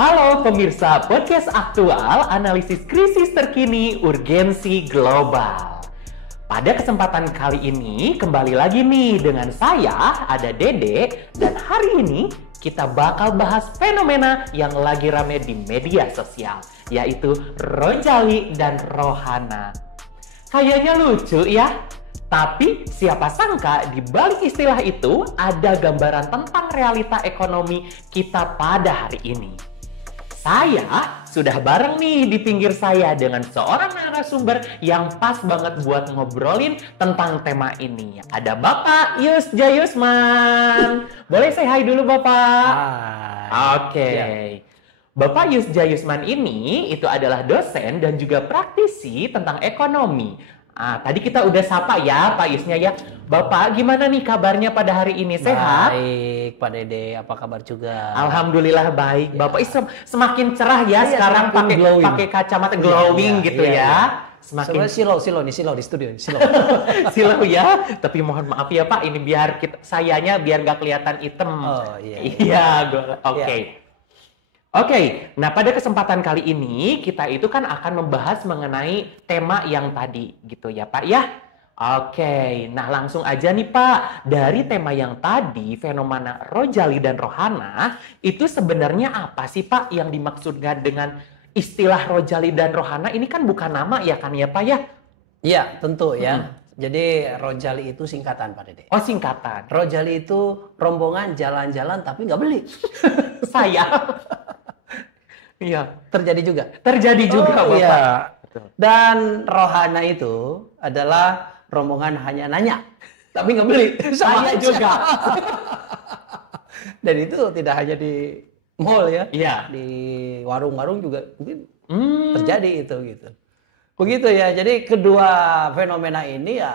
Halo pemirsa podcast aktual, analisis krisis terkini, urgensi global. Pada kesempatan kali ini, kembali lagi nih dengan saya, ada Dede, dan hari ini kita bakal bahas fenomena yang lagi rame di media sosial, yaitu Rojali dan Rohana. Kayaknya lucu ya, tapi siapa sangka di balik istilah itu ada gambaran tentang realita ekonomi kita pada hari ini. Saya sudah bareng nih di pinggir saya dengan seorang narasumber yang pas banget buat ngobrolin tentang tema ini. Ada Bapak Yus Jayusman. Boleh say hi dulu Bapak? Hai. Oke. Ya. Bapak Yus Jayusman ini itu adalah dosen dan juga praktisi tentang ekonomi. Tadi kita udah sapa ya Pak Yusnya ya. Bapak gimana nih kabarnya pada hari ini? Sehat? Baik, Pak Dede, apa kabar juga? Alhamdulillah baik. Bapak semakin cerah ya Iya, sekarang semakin glowing. pakai kacamata glowing Iya, gitu iya, ya. iya. Semakin Sebenarnya silo di studio nih, silo. silau ya. Tapi mohon maaf ya Pak, ini biar sayanya biar nggak kelihatan hitam. Oh, iya. Iya, oke. Oke, nah pada kesempatan kali ini kita itu kan akan membahas mengenai tema yang tadi gitu ya Pak ya. Oke, nah langsung aja nih Pak, dari tema yang tadi, fenomena Rojali dan Rohana, itu sebenarnya apa sih Pak yang dimaksudkan dengan istilah Rojali dan Rohana? Ini kan bukan nama ya kan ya Pak ya? Iya, tentu ya. Jadi Rojali itu singkatan Pak Dede. Oh singkatan. Rojali itu rombongan jalan-jalan tapi nggak beli. Saya. Iya. Terjadi juga. Terjadi juga Bapak. Iya. Betul. Dan Rohana itu adalah rombongan hanya nanya, tapi nggak beli. Saya juga. Dan itu tidak hanya di mall ya, Iya. di warung-warung juga mungkin terjadi itu gitu. Begitu ya. Jadi kedua fenomena ini ya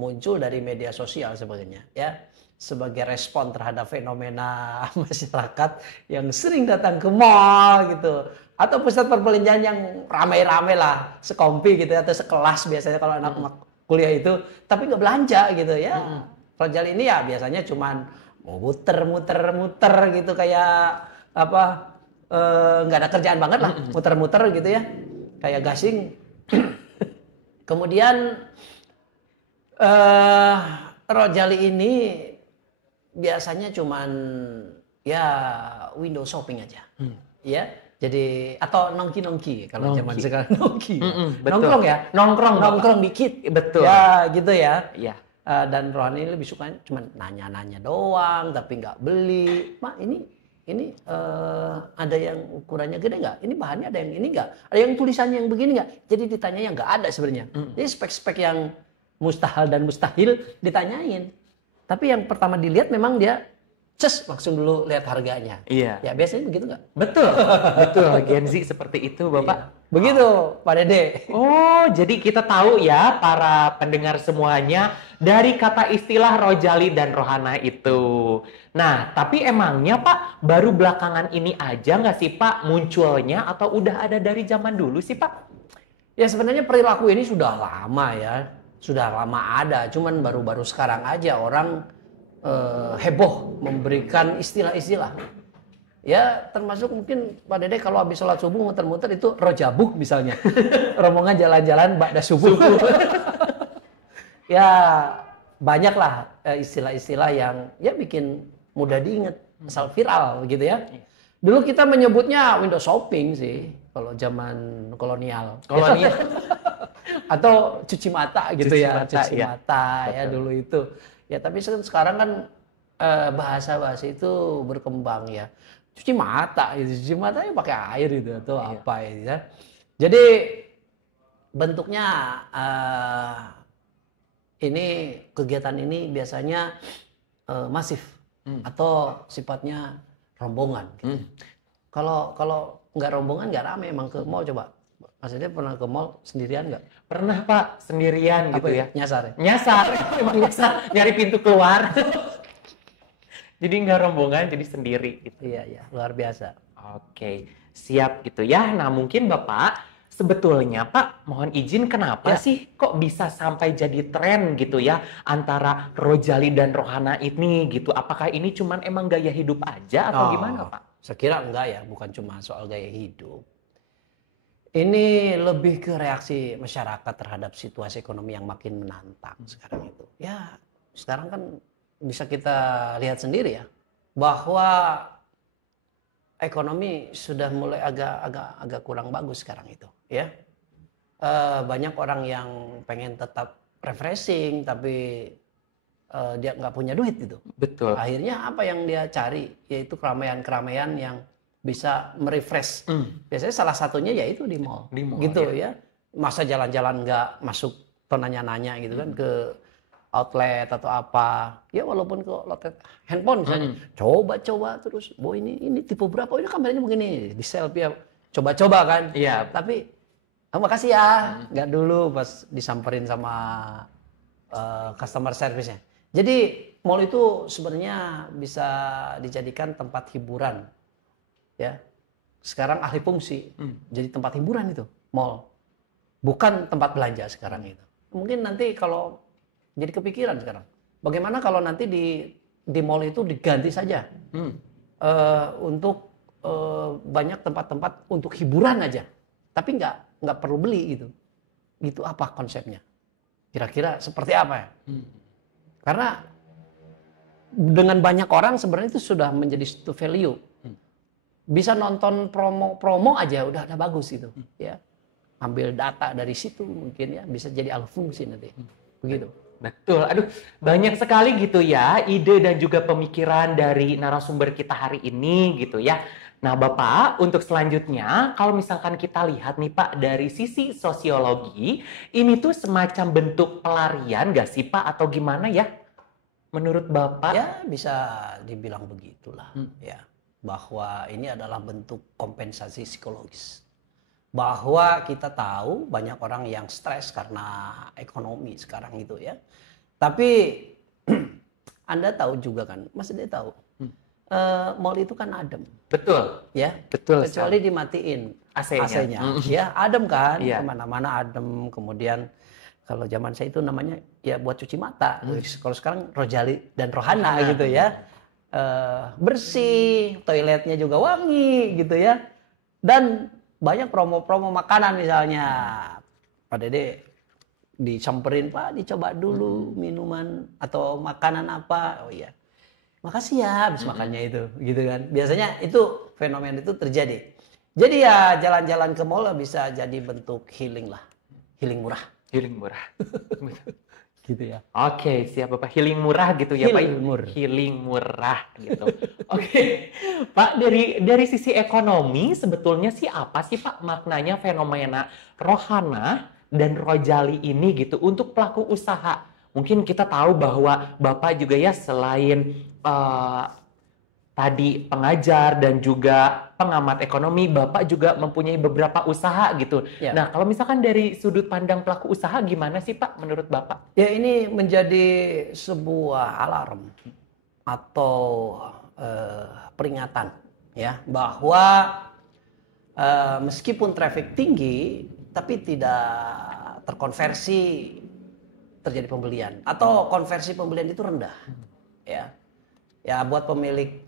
muncul dari media sosial sebenarnya ya, sebagai respon terhadap fenomena masyarakat yang sering datang ke mall gitu, atau pusat perbelanjaan yang ramai-ramai lah, sekompi gitu atau sekelas biasanya kalau anak kuliah itu, tapi nggak belanja gitu ya. Rojali ini ya biasanya cuman muter gitu, kayak apa, nggak ada kerjaan banget lah, muter-muter gitu ya, kayak gasing. Kemudian Rojali ini biasanya cuman ya window shopping aja, ya. Jadi atau nongki kalau zaman sekarang nongki, nongkrong ya, nongkrong dikit, Betul. ya gitu ya. Iya. Dan Rohana ini lebih suka cuman nanya-nanya doang, tapi nggak beli. Mak ini ada yang ukurannya gede nggak? Ini bahannya ada yang ini nggak? Ada yang tulisannya yang begini nggak? Jadi ditanya yang nggak ada sebenarnya. Jadi spek-spek yang mustahil dan mustahil ditanyain. Tapi yang pertama dilihat memang dia langsung dulu lihat harganya. Iya. Ya biasanya begitu nggak? Betul. Betul. Gen Z seperti itu Bapak. Iya. Begitu Pak Dede. Oh, jadi kita tahu ya para pendengar semuanya dari kata istilah Rojali dan Rohana itu. Nah, tapi emangnya Pak baru belakangan ini aja nggak sih Pak munculnya atau udah ada dari zaman dulu sih Pak? Ya sebenarnya perilaku ini sudah lama ya. Sudah lama ada, cuman baru-baru sekarang aja orang heboh memberikan istilah-istilah. Ya termasuk mungkin Pak Dede kalau habis sholat subuh muter-muter itu rojabuh misalnya. Rombongan jalan-jalan ba'da subuh. Ya banyaklah istilah-istilah yang ya bikin mudah diingat, asal viral gitu ya. Dulu kita menyebutnya window shopping sih kalau zaman kolonial. Atau cuci mata gitu ya, cuci mata ya dulu itu. Ya tapi sekarang kan bahasa-bahasa itu berkembang ya. Cuci mata ya pakai air gitu atau apa ya. Jadi bentuknya ini kegiatan ini biasanya masif atau sifatnya rombongan. Kalau nggak rombongan nggak rame emang ke mall. Coba Maksudnya pernah ke mall sendirian nggak? Pernah Pak, sendirian gitu ya. Nyasar ya? Nyasar, emang nyasar, nyari pintu keluar. Jadi nggak rombongan, jadi sendiri gitu. Iya, luar biasa. Oke, siap gitu ya. Nah mungkin Bapak, sebetulnya Pak, mohon izin kenapa sih kok bisa sampai jadi tren gitu ya antara Rojali dan Rohana ini gitu? Apakah ini cuman emang gaya hidup aja atau gimana Pak? Saya kira enggak ya, bukan cuma soal gaya hidup. Ini lebih ke reaksi masyarakat terhadap situasi ekonomi yang makin menantang sekarang itu. Ya, sekarang kan bisa kita lihat sendiri ya, bahwa ekonomi sudah mulai agak kurang bagus sekarang itu, ya. Banyak orang yang pengen tetap refreshing, tapi dia nggak punya duit gitu. Betul. Akhirnya apa yang dia cari, yaitu keramaian-keramaian yang bisa merefresh. Biasanya salah satunya yaitu di mall. Di mall, gitu ya. Masa jalan-jalan nggak masuk atau nanya-nanya gitu kan ke outlet atau apa. Ya walaupun ke outlet handphone misalnya. Coba-coba terus. Boh ini tipe berapa? Ini kameranya begini. Di selfie ya. Coba-coba kan. Iya. Tapi makasih ya. Nggak dulu pas disamperin sama customer service-nya. Jadi mall itu sebenarnya bisa dijadikan tempat hiburan. Ya, sekarang alih fungsi, jadi tempat hiburan itu, mall, bukan tempat belanja sekarang itu. Mungkin nanti kalau jadi kepikiran sekarang, bagaimana kalau nanti di mall itu diganti saja untuk banyak tempat-tempat untuk hiburan aja, tapi nggak perlu beli gitu. Itu apa konsepnya? Kira-kira seperti apa ya? Karena dengan banyak orang sebenarnya itu sudah menjadi satu value. Bisa nonton promo aja udah bagus gitu, ya. Ambil data dari situ mungkin ya bisa jadi alih fungsi nanti. Begitu. Betul. Aduh, banyak sekali gitu ya ide dan juga pemikiran dari narasumber kita hari ini gitu ya. Nah, Bapak, untuk selanjutnya kalau misalkan kita lihat nih Pak dari sisi sosiologi, ini tuh semacam bentuk pelarian gak sih Pak atau gimana ya? Menurut Bapak? Ya, bisa dibilang begitulah, ya. Bahwa ini adalah bentuk kompensasi psikologis. Bahwa kita tahu banyak orang yang stres karena ekonomi sekarang itu ya. Tapi Anda tahu juga kan, Mas Ade tahu, mall itu kan adem. Betul. Ya, betul. Kecuali dimatiin AC-nya. Ya, adem kan, kemana-mana adem. Kemudian kalau zaman saya itu namanya ya buat cuci mata. Kalau sekarang Rojali dan Rohana gitu ya. Bersih, toiletnya juga wangi gitu ya. Dan banyak promo-promo makanan misalnya. Pak Dede disamperin, Pak dicoba dulu minuman atau makanan apa. Oh iya, makasih ya habis makannya itu gitu kan. Biasanya itu fenomena itu terjadi. Jadi ya jalan-jalan ke mall bisa jadi bentuk healing lah. Healing murah. Healing murah. Gitu ya. Oke, siap Bapak. Healing murah gitu ya Pak. Healing murah gitu. Oke. Pak, dari sisi ekonomi sebetulnya sih apa sih Pak maknanya fenomena rohana dan rojali ini gitu untuk pelaku usaha? Mungkin kita tahu bahwa Bapak juga ya selain tadi pengajar dan juga pengamat ekonomi, Bapak juga mempunyai beberapa usaha gitu. Ya. Nah, kalau misalkan dari sudut pandang pelaku usaha gimana sih Pak menurut Bapak? Ya, ini menjadi sebuah alarm atau peringatan ya bahwa meskipun traffic tinggi tapi tidak terkonversi terjadi pembelian atau konversi pembelian itu rendah. Ya buat pemilik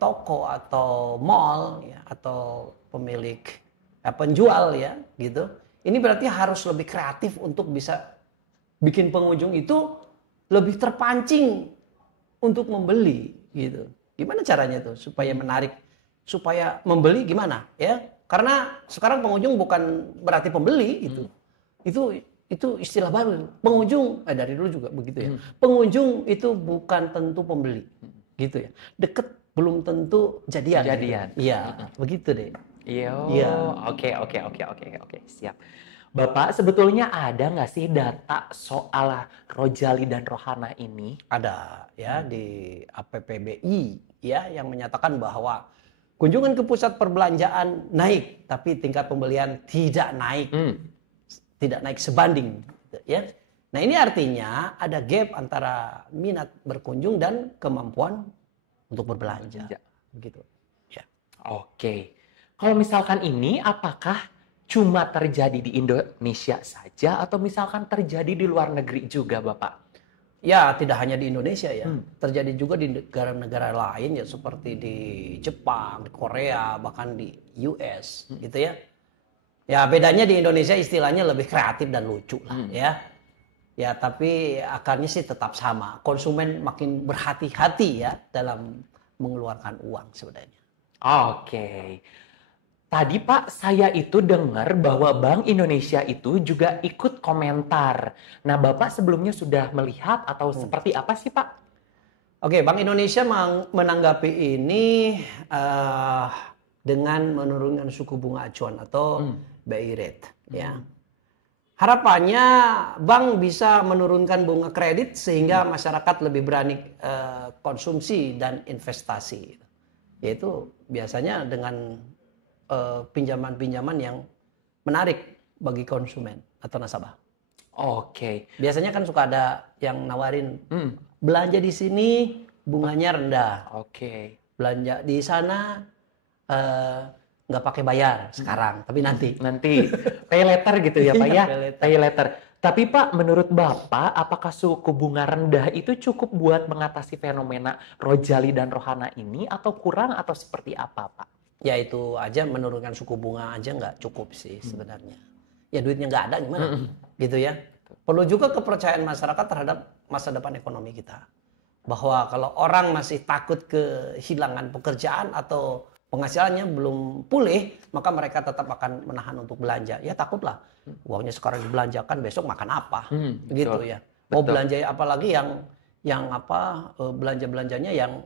toko atau mall ya, atau pemilik penjual ya gitu. Ini berarti harus lebih kreatif untuk bisa bikin pengunjung itu lebih terpancing untuk membeli gitu. Gimana caranya tuh supaya menarik, supaya membeli gimana ya? Karena sekarang pengunjung bukan berarti pembeli gitu. Itu istilah baru. Pengunjung dari dulu juga begitu ya. Pengunjung itu bukan tentu pembeli. Gitu ya. Deket belum tentu jadian. Iya, begitu deh. Iya. Oke, siap. Bapak sebetulnya ada nggak sih data soal rojali dan rohana ini? Ada ya di APPBI ya yang menyatakan bahwa kunjungan ke pusat perbelanjaan naik, tapi tingkat pembelian tidak naik. Tidak naik sebanding ya. Nah, ini artinya ada gap antara minat berkunjung dan kemampuan untuk berbelanja. Begitu. Ya. Oke. Kalau misalkan ini apakah cuma terjadi di Indonesia saja atau misalkan terjadi di luar negeri juga, Bapak? Ya, tidak hanya di Indonesia ya. Terjadi juga di negara-negara lain ya seperti di Jepang, di Korea, bahkan di US gitu ya. Ya, bedanya di Indonesia istilahnya lebih kreatif dan lucu lah ya. Ya, tapi akarnya sih tetap sama. Konsumen makin berhati-hati ya dalam mengeluarkan uang sebenarnya. Oke. Tadi Pak, saya itu dengar bahwa Bank Indonesia itu juga ikut komentar. Nah, Bapak sebelumnya sudah melihat atau seperti apa sih Pak? Oke, Bank Indonesia menanggapi ini dengan menurunkan suku bunga acuan atau BI rate. Ya. Harapannya bank bisa menurunkan bunga kredit sehingga masyarakat lebih berani konsumsi dan investasi. Yaitu biasanya dengan pinjaman-pinjaman yang menarik bagi konsumen atau nasabah. Oke. Biasanya kan suka ada yang nawarin belanja di sini bunganya rendah. Oke. Belanja di sana nggak pakai bayar sekarang, tapi nanti. Nanti pay later gitu ya Pak ya? Pay later. Pay later. Tapi Pak, menurut Bapak, apakah suku bunga rendah itu cukup buat mengatasi fenomena Rojali dan Rohana ini atau kurang atau seperti apa Pak? Ya itu aja menurunkan suku bunga aja nggak cukup sih sebenarnya. Ya duitnya nggak ada gimana? Gitu ya. Perlu juga kepercayaan masyarakat terhadap masa depan ekonomi kita. Bahwa kalau orang masih takut kehilangan pekerjaan atau penghasilannya belum pulih, maka mereka tetap akan menahan untuk belanja. Ya takutlah. Uangnya sekarang dibelanjakan, besok makan apa? Gitu ya. Mau belanja apalagi yang belanja-belanjanya yang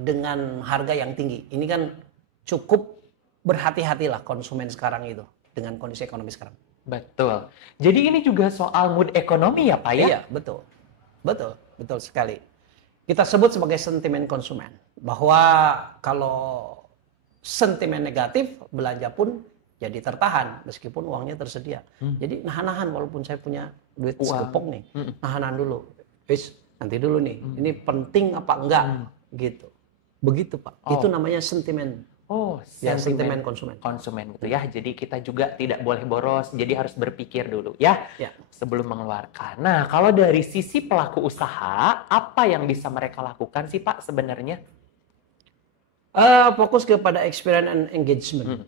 dengan harga yang tinggi. Ini kan cukup berhati-hatilah konsumen sekarang itu dengan kondisi ekonomi sekarang. Betul. Jadi ini juga soal mood ekonomi ya Pak ya? Iya, betul. Betul sekali. Kita sebut sebagai sentimen konsumen. Bahwa kalau sentimen negatif, belanja pun jadi tertahan meskipun uangnya tersedia. Jadi nahan-nahan walaupun saya punya duit segepok nih. Nahan-nahan dulu. Nanti dulu nih. Ini penting apa enggak? Gitu. Begitu Pak. Itu namanya sentimen. Sentimen konsumen. Konsumen gitu ya. Jadi kita juga tidak boleh boros. Jadi harus berpikir dulu ya, sebelum mengeluarkan. Nah, kalau dari sisi pelaku usaha, apa yang bisa mereka lakukan sih Pak sebenarnya? Fokus kepada experience and engagement.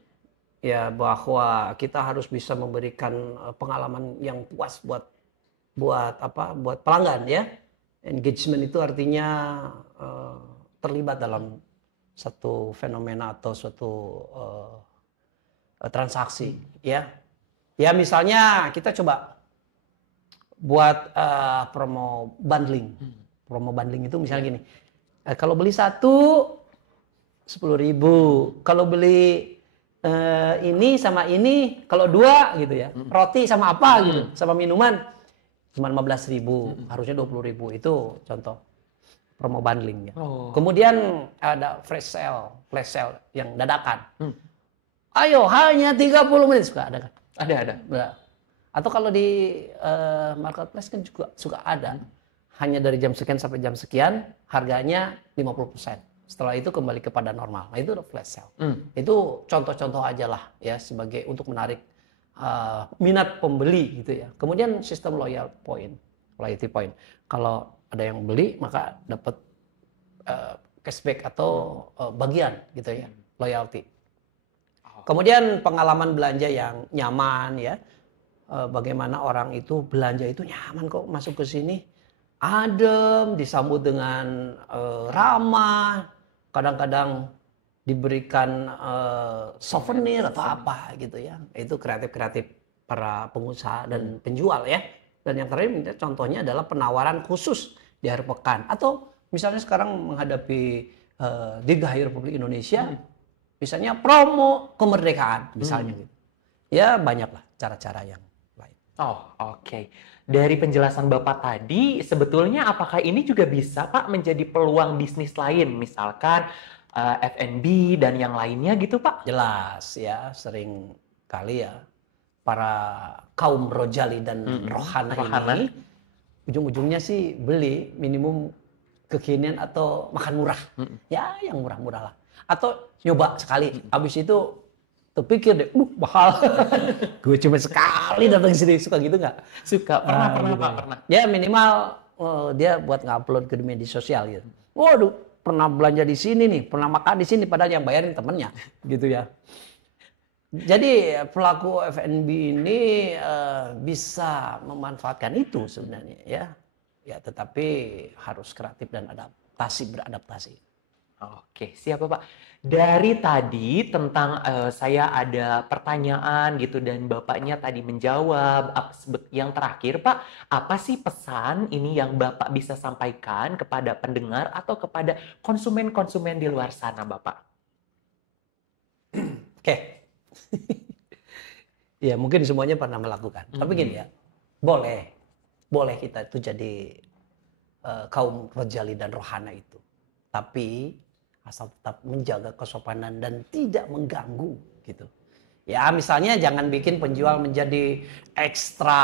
Ya, bahwa kita harus bisa memberikan pengalaman yang puas buat pelanggan ya. Engagement itu artinya terlibat dalam satu fenomena atau suatu transaksi ya. Ya misalnya kita coba buat promo bundling. Promo bundling itu misalnya gini. Kalau beli 1 10.000. Kalau beli ini sama ini, kalau 2 gitu ya. Roti sama apa gitu, sama minuman cuma 15.000, harusnya 20.000. Itu contoh promo bundling ya. Kemudian ada flash sale yang dadakan. Ayo hanya 30 menit suka ada kan? Ada. Atau kalau di marketplace kan juga suka ada. Hanya dari jam sekian sampai jam sekian, harganya 50%. Setelah itu kembali kepada normal. Nah itu udah flash sale. Itu contoh-contoh aja lah ya sebagai untuk menarik minat pembeli gitu ya. Kemudian sistem loyalty point. Kalau ada yang beli maka dapat cashback atau bagian gitu ya, loyalty. Kemudian pengalaman belanja yang nyaman ya. Bagaimana orang itu belanja itu nyaman kok masuk ke sini. Adem, disambut dengan ramah, kadang-kadang diberikan souvenir atau apa gitu ya. Itu kreatif para pengusaha dan penjual ya. Dan yang terakhir contohnya adalah penawaran khusus di akhir pekan. Atau misalnya sekarang menghadapi Dirgahayu Republik Indonesia, misalnya promo kemerdekaan misalnya gitu. Ya banyaklah cara-cara yang lain. Oke. Dari penjelasan Bapak tadi, sebetulnya apakah ini juga bisa Pak menjadi peluang bisnis lain? Misalkan F&B dan yang lainnya gitu Pak? Jelas ya, sering kali ya para kaum Rojali dan Rohana ini ujung-ujungnya sih beli minimum kekinian atau makan murah. Ya yang murah-murah lah. Atau nyoba sekali, habis itu Terpikir deh, mahal. Gue cuma sekali datang sini, suka gitu nggak? Suka, pernah gitu. Pak, pernah. Ya minimal dia buat ngupload ke media sosial gitu. Waduh, pernah belanja di sini nih, pernah makan di sini, padahal yang bayarin temennya, gitu ya. Jadi pelaku F&B ini bisa memanfaatkan itu sebenarnya ya. Ya, tetapi harus kreatif dan beradaptasi. Oke, siap Pak. Dari tadi tentang saya ada pertanyaan gitu dan Bapaknya tadi menjawab. Yang terakhir Pak, apa sih pesan ini yang Bapak bisa sampaikan kepada pendengar atau kepada konsumen-konsumen di luar sana Bapak? Oke. Ya mungkin semuanya pernah melakukan. Tapi gini ya, boleh kita itu jadi kaum rojali dan rohana itu. Tapi asal tetap menjaga kesopanan dan tidak mengganggu gitu. Ya misalnya jangan bikin penjual menjadi ekstra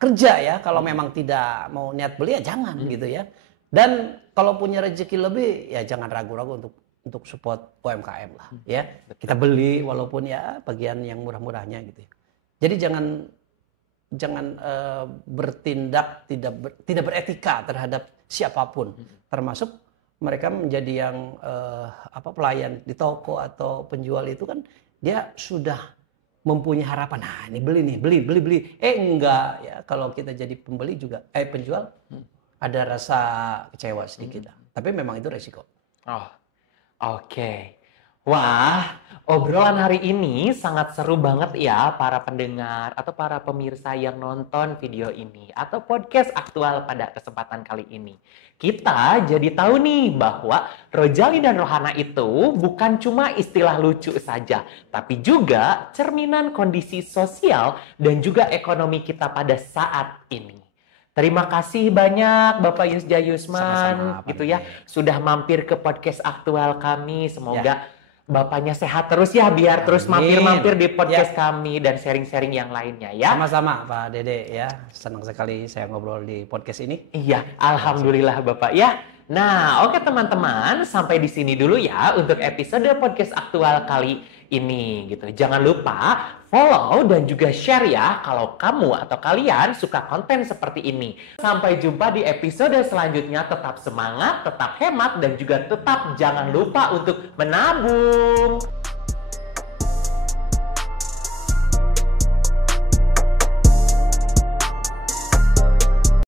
kerja ya. Kalau memang tidak mau niat beli ya jangan gitu ya. Dan kalau punya rezeki lebih ya jangan ragu-ragu untuk support UMKM lah ya. Kita beli walaupun ya bagian yang murah-murahnya gitu ya. Jadi jangan bertindak tidak beretika terhadap siapapun, termasuk mereka menjadi yang pelayan di toko atau penjual itu kan dia sudah mempunyai harapan, nah ini beli. Enggak ya, kalau kita jadi pembeli juga penjual ada rasa kecewa sedikit. Tapi memang itu resiko. Oh, oke. Wah, obrolan hari ini sangat seru banget ya para pendengar atau para pemirsa yang nonton video ini atau podcast aktual pada kesempatan kali ini. Kita jadi tahu nih bahwa Rojali dan Rohana itu bukan cuma istilah lucu saja, tapi juga cerminan kondisi sosial dan juga ekonomi kita pada saat ini. Terima kasih banyak Bapak Yusja Yusman gitu ya, sudah mampir ke podcast aktual kami. Semoga Bapaknya sehat terus ya, biar terus mampir-mampir di podcast kami dan sharing-sharing yang lainnya ya. Sama-sama Pak Dede ya, senang sekali saya ngobrol di podcast ini. Iya, alhamdulillah Bapak ya. Nah, oke teman-teman, sampai di sini dulu ya untuk episode podcast aktual kali ini gitu. Jangan lupa follow dan juga share ya kalau kamu atau kalian suka konten seperti ini. Sampai jumpa di episode selanjutnya. Tetap semangat, tetap hemat dan juga tetap jangan lupa untuk menabung.